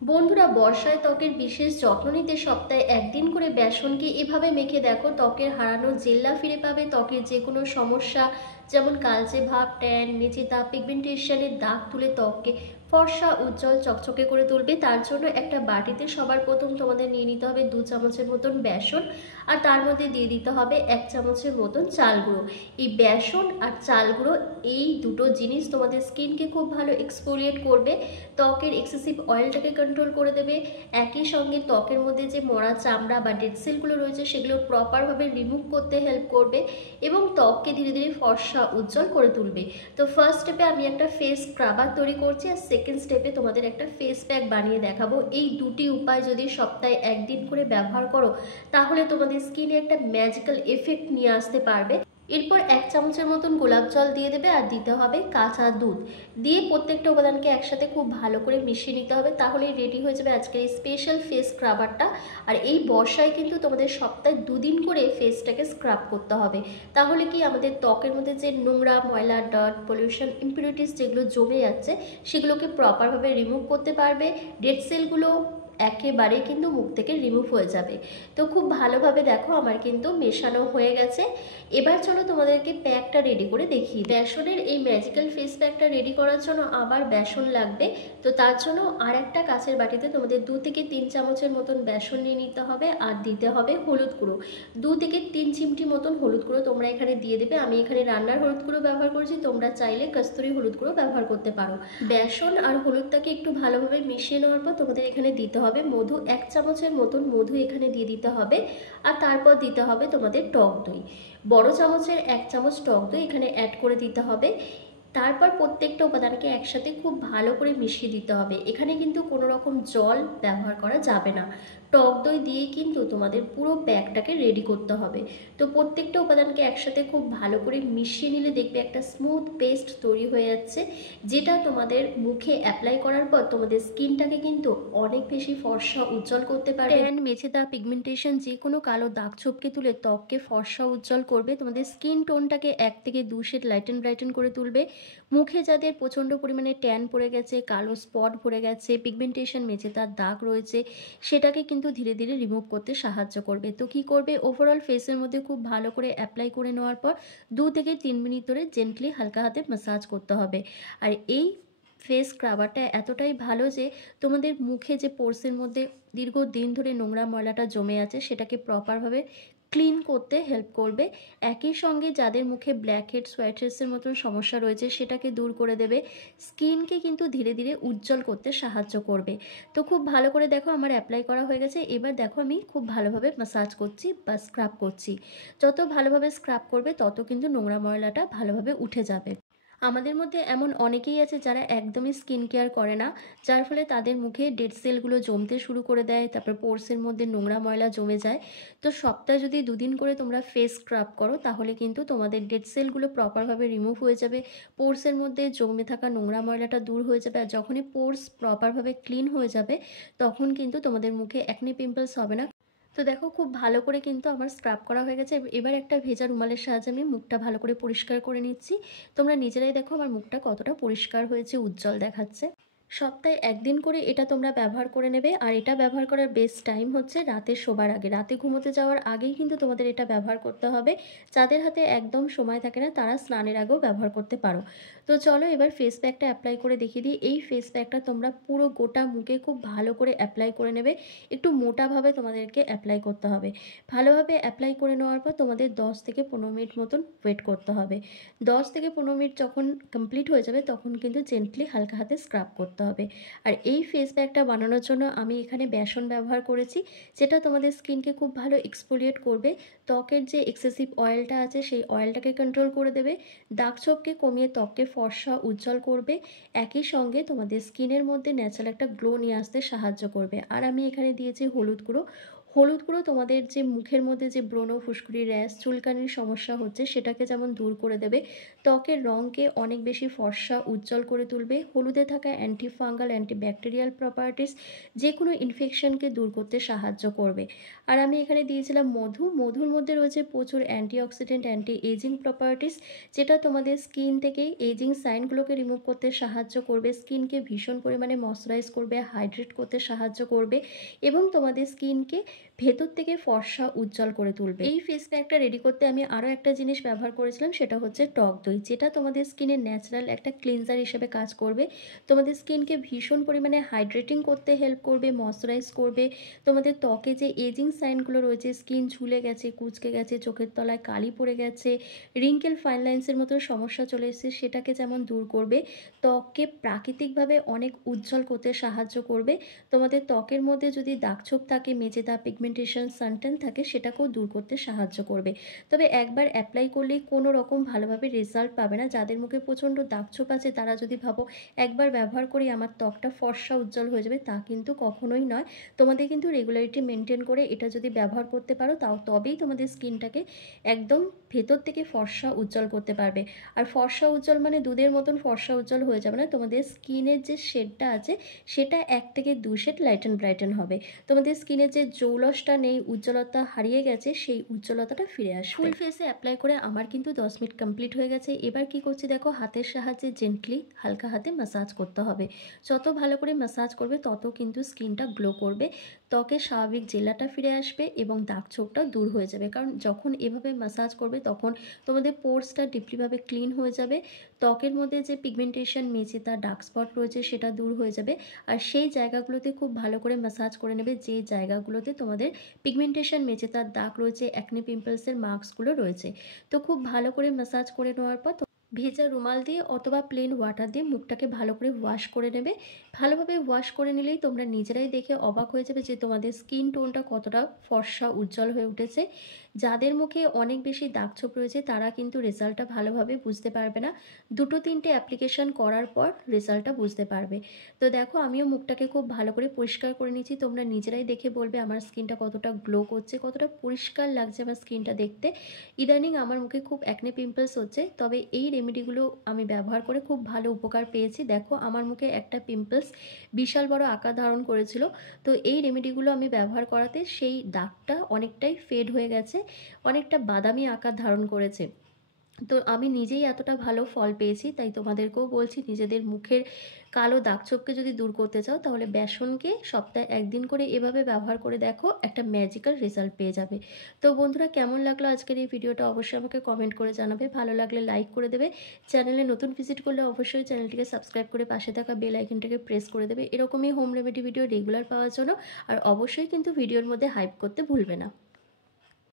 বন্ধুরা, বর্ষায় ত্বকের বিশেষ যত্ন নিতে সপ্তাহে একদিন করে বেসনকে এভাবে মেখে দেখো। ত্বকের হারানো জেল্লা ফিরে পাবে। ত্বকের যে কোনো সমস্যা যেমন কালচে ভাব, ট্যান, মেচে দাগ, পিগমেন্টেশনের দাগ তুলে ত্বককে ফর্সা, উজ্জ্বল, চকচকে করে তুলবে। তার জন্য একটা বাটিতে সবার প্রথম তোমাদের নিয়ে নিতে হবে 2 চামচের মতন বেসন, আর তার মধ্যে দিয়ে দিতে হবে 1 চামচের মতন চাল গুঁড়ো। এই বেসন আর চাল গুঁড়ো, এই দুটো জিনিস তোমাদের স্কিনকে খুব ভালো এক্সফোলিয়েট করবে, ত্বকের এক্সেসিভ অয়েলটাকে কন্ট্রোল করে দেবে। একই সঙ্গে ত্বকের মধ্যে যে মরা চামড়া বা ডেড সেলগুলো রয়েছে সেগুলো প্রপারভাবে রিমুভ করতে হেল্প করবে এবং ত্বককে ধীরে ধীরে ফর্সা, উজ্জ্বল করে তুলবে। তো ফার্স্ট স্টেপে আমি একটা ফেস স্ক্রাবার তৈরি করছি, আর সেকেন্ড স্টেপে তোমাদের একটা ফেস প্যাক বানিয়ে দেখাবো। এই দুটি উপায় যদি সপ্তাহে একদিন করে ব্যবহার করো, তাহলে তোমাদের স্কিনে একটা ম্যাজিক্যাল এফেক্ট নিয়ে আসতে পারবে। এরপর 1 চামচের মতন গোলাপ জল দিয়ে দেবে, আর দিতে হবে কাঁচা দুধ। দিয়ে প্রত্যেকটা উপাদানকে একসাথে খুব ভালো করে মিশিয়ে নিতে হবে। তাহলেই রেডি হয়ে যাবে আজকের এই স্পেশাল ফেস স্ক্রাবারটা। আর এই বর্ষায় কিন্তু তোমাদের সপ্তাহে 2 দিন করে ফেসটাকে স্ক্রাব করতে হবে। তাহলে কি আমাদের ত্বকের মধ্যে যে নোংরা, ময়লা, ডার্ট, পলিউশন, ইম্পিউরিটিস যেগুলো জমে যাচ্ছে সেগুলোকে প্রপারভাবে রিমুভ করতে পারবে। ডেড সেলগুলো একেবারে কিন্তু মুখ থেকে রিমুভ হয়ে যাবে। তো খুব ভালোভাবে দেখো আমার কিন্তু মেশানো হয়ে গেছে। এবার চলো তোমাদেরকে প্যাকটা রেডি করে দেখিয়ে দিই। বেসনের এই ম্যাজিক্যাল ফেস প্যাকটা রেডি করার জন্য আবার বেসন লাগবে। তো তার জন্য আর একটা কাঁচের বাটিতে তোমাদের 2 থেকে 3 চামচের মতন বেসন নিয়ে নিতে হবে, আর দিতে হবে হলুদ গুঁড়ো। 2 থেকে 3 চিমটি মতন হলুদ গুঁড়ো তোমরা এখানে দিয়ে দেবে। আমি এখানে রান্নার হলুদ গুঁড়ো ব্যবহার করছি, তোমরা চাইলে কস্তুরি হলুদ গুঁড়ো ব্যবহার করতে পারো। বেসন আর হলুদটাকে একটু ভালোভাবে মিশিয়ে নেওয়ার পর তোমাদের এখানে দিতে হবে মধু। 1 চামচের মতন মধু এখানে দিয়ে দিতে হবে, আর তারপর দিতে হবে তোমাদের টক দই। বড় চামচের 1 চামচ টক দই এখানে অ্যাড করে দিতে হবে। তারপর প্রত্যেকটা উপাদানকে একসাথে খুব ভালো করে মিশিয়ে দিতে হবে। এখানে কিন্তু কোনো রকম জল ব্যবহার করা যাবে না। টক দই দিয়ে কিন্তু তোমাদের পুরো প্যাকটাকে রেডি করতে হবে। তো প্রত্যেকটা উপাদানকে একসাথে খুব ভালো করে মিশিয়ে নিলে দেখবে একটা স্মুথ পেস্ট তৈরি হয়ে যাচ্ছে, যেটা তোমাদের মুখে অ্যাপ্লাই করার পর তোমাদের স্কিনটাকে কিন্তু অনেক বেশি ফর্সা, উজ্জ্বল করতে পারবে। ট্যান, মেচে দাগ, পিগমেন্টেশন যে কোনো কালো দাগ ছোপকে তুলে ত্বককে ফর্সা, উজ্জ্বল করবে। তোমাদের স্কিন টোনটাকে 1 থেকে 2 শেড লাইটেন করে তুলবে। মুখে যাদের প্রচণ্ড পরিমাণে ট্যান পড়ে গেছে, কালো স্পট ভরে গেছে, পিগমেন্টেশন, মেচে তার দাগ রয়েছে, সেটাকে কিন্তু ধীরে ধীরে রিমুভ করতে সাহায্য করবে। তো কি করবে, ওভারঅল ফেসের মধ্যে খুব ভালো করে অ্যাপ্লাই করে নেওয়ার পর 2 থেকে 3 মিনিট ধরে জেন্টলি হালকা হাতে ম্যাসাজ করতে হবে। আর এই ফেস স্ক্রাবারটা এতটাই ভালো যে তোমাদের মুখে যে পোরসের মধ্যে দীর্ঘদিন ধরে নোংরা ময়লাটা জমে আছে সেটাকে প্রপারভাবে ক্লিন করতে হেল্প করবে। একই সঙ্গে যাদের মুখে ব্ল্যাক হেডস, হোয়াইট হেডসের মতন সমস্যা রয়েছে সেটাকে দূর করে দেবে। স্কিনকে কিন্তু ধীরে ধীরে উজ্জ্বল করতে সাহায্য করবে। তো খুব ভালো করে দেখো আমার অ্যাপ্লাই করা হয়ে গেছে। এবার দেখো আমি খুব ভালোভাবে ম্যাসাজ করছি বা স্ক্রাব করছি। যত ভালোভাবে স্ক্রাব করবে তত কিন্তু নোংরা ময়লাটা ভালোভাবে উঠে যাবে। আমাদের মধ্যে এমন অনেকেই আছে যারা একদমই স্কিন কেয়ার করে না, যার ফলে তাদের মুখে ডেড সেলগুলো জমতে শুরু করে দেয়, তারপর পোরসের মধ্যে নোংরা ময়লা জমে যায়। তো সপ্তাহে যদি 2 দিন করে তোমরা ফেস স্ক্রাব করো, তাহলে কিন্তু তোমাদের ডেড সেলগুলো প্রপারভাবে রিমুভ হয়ে যাবে, পোরসের মধ্যে জমে থাকা নোংরা ময়লাটা দূর হয়ে যাবে। আর যখনই পোরস প্রপারভাবে ক্লিন হয়ে যাবে, তখন কিন্তু তোমাদের মুখে অ্যাকনে, পিম্পলস হবে না। তো দেখো খুব ভালো করে কিন্তু আমার স্ক্রাব করা হয়ে গেছে। এবার একটা ভেজা রুমালের সাহায্যে আমি মুখটা ভালো করে পরিষ্কার করে নিচ্ছি। তোমরা নিজেরাই দেখো আমার মুখটা কতটা পরিষ্কার হয়েছে, উজ্জ্বল দেখাচ্ছে। সপ্তাহে একদিন করে এটা তোমরা ব্যবহার করে নেবে। আর এটা ব্যবহার করার বেস্ট টাইম হচ্ছে রাতে শোবার আগে। রাতে ঘুমোতে যাওয়ার আগেই কিন্তু তোমাদের এটা ব্যবহার করতে হবে। যাদের হাতে একদম সময় থাকে না তারা স্নানের আগেও ব্যবহার করতে পারো। তো চলো এবার ফেস প্যাকটা অ্যাপ্লাই করে দেখিয়ে দিই। এই ফেস প্যাকটা তোমরা পুরো গোটা মুখে খুব ভালো করে অ্যাপ্লাই করে নেবে। একটু মোটাভাবে তোমাদেরকে অ্যাপ্লাই করতে হবে। ভালোভাবে অ্যাপ্লাই করে নেওয়ার পর তোমাদের 10 থেকে 15 মিনিট মতন ওয়েট করতে হবে। 10 থেকে 15 মিনিট যখন কমপ্লিট হয়ে যাবে তখন কিন্তু জেন্টলি হালকা হাতে স্ক্রাব করতে হবে। আর এই ফেস প্যাকটা বানানোর জন্য আমি এখানে বেসন ব্যবহার করেছি, যেটা তোমাদের স্কিনকে খুব ভালো এক্সফোলিয়েট করবে। ত্বকের যে এক্সেসিভ অয়েলটা আছে সেই অয়েলটাকে কন্ট্রোল করে দেবে, দাগ ছোপকে কমিয়ে ত্বককে ফর্সা, উজ্জ্বল করবে। একই সঙ্গে তোমাদের স্কিনের মধ্যে ন্যাচারাল একটা গ্লো নিয়ে আসতে সাহায্য করবে। আর আমি এখানে দিয়েছি হলুদ গুঁড়ো। হলুদ গুঁড়ো তোমাদের যে মুখের মধ্যে যে ব্রণ, ফুসকুড়ি, র্যাশ, চুলকানির সমস্যা হচ্ছে সেটাকে যেমন দূর করে দেবে, ত্বকের রঙকে অনেক বেশি ফর্সা উজ্জ্বল করে তুলবে। হলুদে থাকা অ্যান্টিফাঙ্গাল, অ্যান্টিব্যাকটেরিয়াল প্রপার্টিস যে কোনো ইনফেকশনকে দূর করতে সাহায্য করবে। আর আমি এখানে দিয়েছিলাম মধু। মধুর মধ্যে রয়েছে প্রচুর অ্যান্টিঅক্সিডেন্ট, অ্যান্টি এজিং প্রপার্টিস, যেটা তোমাদের স্কিন থেকে এজিং সাইনগুলোকে রিমুভ করতে সাহায্য করবে, স্কিনকে ভীষণ পরিমাণে ময়শ্চারাইজ করবে, হাইড্রেট করতে সাহায্য করবে এবং তোমাদের স্কিনকে ভেতর থেকে ফর্সা উজ্জ্বল করে তুলবে। এই ফেস প্যাকটা রেডি করতে আমি আরও একটা জিনিস ব্যবহার করেছিলাম, সেটা হচ্ছে টক দই, যেটা তোমাদের স্কিনের ন্যাচারাল একটা ক্লিনজার হিসেবে কাজ করবে। তোমাদের স্কিনকে ভীষণ পরিমাণে হাইড্রেটিং করতে হেল্প করবে, ময়শ্চারাইজ করবে। তোমাদের ত্বকে যে এজিং সাইনগুলো রয়েছে, স্কিন ঝুলে গেছে, কুঁচকে গেছে, চোখের তলায় কালি পড়ে গেছে, রিঙ্কেল ফাইন লাইন্সের মতো সমস্যা চলে এসেছে, সেটাকে যেমন দূর করবে, ত্বককে প্রাকৃতিকভাবে অনেক উজ্জ্বল করতে সাহায্য করবে। তোমাদের ত্বকের মধ্যে যদি দাগছোপ থাকে, মেচে দাগ, পিগমেন্টেশন, সানট্যান থাকে, সেটাকেও দূর করতে সাহায্য করবে। তবে একবার অ্যাপ্লাই করলেই কোনো রকম ভালোভাবে রেজাল্ট পাবে না। যাদের মুখে প্রচণ্ড দাগছোপ আছে তারা যদি ভাবো একবার ব্যবহার করি আমার ত্বকটা ফর্সা উজ্জ্বল হয়ে যাবে, তা কিন্তু কখনোই নয়। তোমাদের কিন্তু রেগুলারিটি মেনটেন করে এটা যদি ব্যবহার করতে পারো, তবেই তোমাদের স্কিনটাকে একদম ভেতর থেকে ফর্সা উজ্জ্বল করতে পারবে। আর ফর্সা উজ্জ্বল মানে দুধের মতন ফর্সা উজ্জ্বল হয়ে যাবে না, তোমাদের স্কিনের যে শেডটা আছে সেটা 1 থেকে 2 শেড লাইটেন ব্রাইটেন হবে। তোমাদের স্কিনের যে জৌলসটা নেই, উজ্জ্বলতা হারিয়ে গেছে, সেই উজ্জ্বলতাটা ফিরে আসবে। ফুল ফেসে অ্যাপ্লাই করে আমার কিন্তু 10 মিনিট কমপ্লিট হয়ে গেছে। এবার কি করছি দেখো, হাতের সাহায্যে জেন্টলি হালকা হাতে ম্যাসাজ করতে হবে। যত ভালো করে ম্যাসাজ করবে তত কিন্তু স্কিনটা গ্লো করবে, ত্বকের স্বাভাবিক জেলাটা ফিরে আসবে এবং দাগছোপটাও দূর হয়ে যাবে। কারণ যখন এভাবে ম্যাসাজ করবে তখন তোমাদের পোর্সটা ডিপলিভাবে ক্লিন হয়ে যাবে, ত্বকের মধ্যে যে পিগমেন্টেশন, মেচেদা, ডার্ক স্পট রয়েছে সেটা দূর হয়ে যাবে। আর সেই জায়গাগুলোতে খুব ভালো করে ম্যাসাজ করে নেবে, যে জায়গাগুলোতে তোমাদের পিগমেন্টেশন, মেচেদার দাগ রয়েছে, অ্যাকনে পিম্পলসের মার্কসগুলো রয়েছে। তো খুব ভালো করে ম্যাসাজ করে নেওয়ার পর ভেজা রুমাল দিয়ে অথবা প্লেন ওয়াটার দিয়ে মুখটাকে ভালো করে ওয়াশ করে নেবে। ভালোভাবে ওয়াশ করে নিলেই তোমরা নিজেরাই দেখে অবাক হয়ে যাবে যে তোমাদের স্কিন টোনটা কতটা ফর্সা উজ্জ্বল হয়ে উঠেছে। যাদের মুখে অনেক বেশি দাগছোপ রয়েছে তারা কিন্তু রেজাল্টটা ভালোভাবে বুঝতে পারবে না, 2-3টে অ্যাপ্লিকেশন করার পর রেজাল্টটা বুঝতে পারবে। তো দেখো আমিও মুখটাকে খুব ভালো করে পরিষ্কার করে নিচ্ছি, তোমরা নিজেরাই দেখে বলবে আমার স্কিনটা কতটা গ্লো করছে, কতটা পরিষ্কার লাগছে আমার স্কিনটা দেখতে। ইদানিং আমার মুখে খুব অ্যাকনে পিম্পলস হচ্ছে, তবে এই রেমেডিগুলো আমি ব্যবহার করে খুব ভালো উপকার পেয়েছি। দেখো আমার মুখে একটা পিম্পলস বিশাল বড় আকার ধারণ করেছিল, তো এই রেমেডিগুলো আমি ব্যবহার করাতে সেই দাগটা অনেকটাই ফেড হয়ে গেছে, অনেকটা বাদামি আকার ধারণ করেছে। তো আমি নিজেই এতটা ভালো ফল পেয়েছি, তাই তোমাদেরকেও বলছি নিজেদের মুখের কালো দাগছোপকে যদি দূর করতে চাও তাহলে বেসনকে সপ্তাহে 1 দিন করে এভাবে ব্যবহার করে দেখো, একটা ম্যাজিক্যাল রেজাল্ট পেয়ে যাবে। তো বন্ধুরা কেমন লাগলো আজকের এই ভিডিওটা অবশ্যই আমাকে কমেন্ট করে জানাবে, ভালো লাগলে লাইক করে দেবে, চ্যানেলে নতুন ভিজিট করলে অবশ্যই চ্যানেলটিকে সাবস্ক্রাইব করে পাশে থাকা বেল আইকনটাকে প্রেস করে দেবে এরকমই হোম রেমেডি ভিডিও রেগুলার পাওয়ার জন্য। আর অবশ্যই কিন্তু ভিডিওর মধ্যে হাইপ করতে ভুলবে না।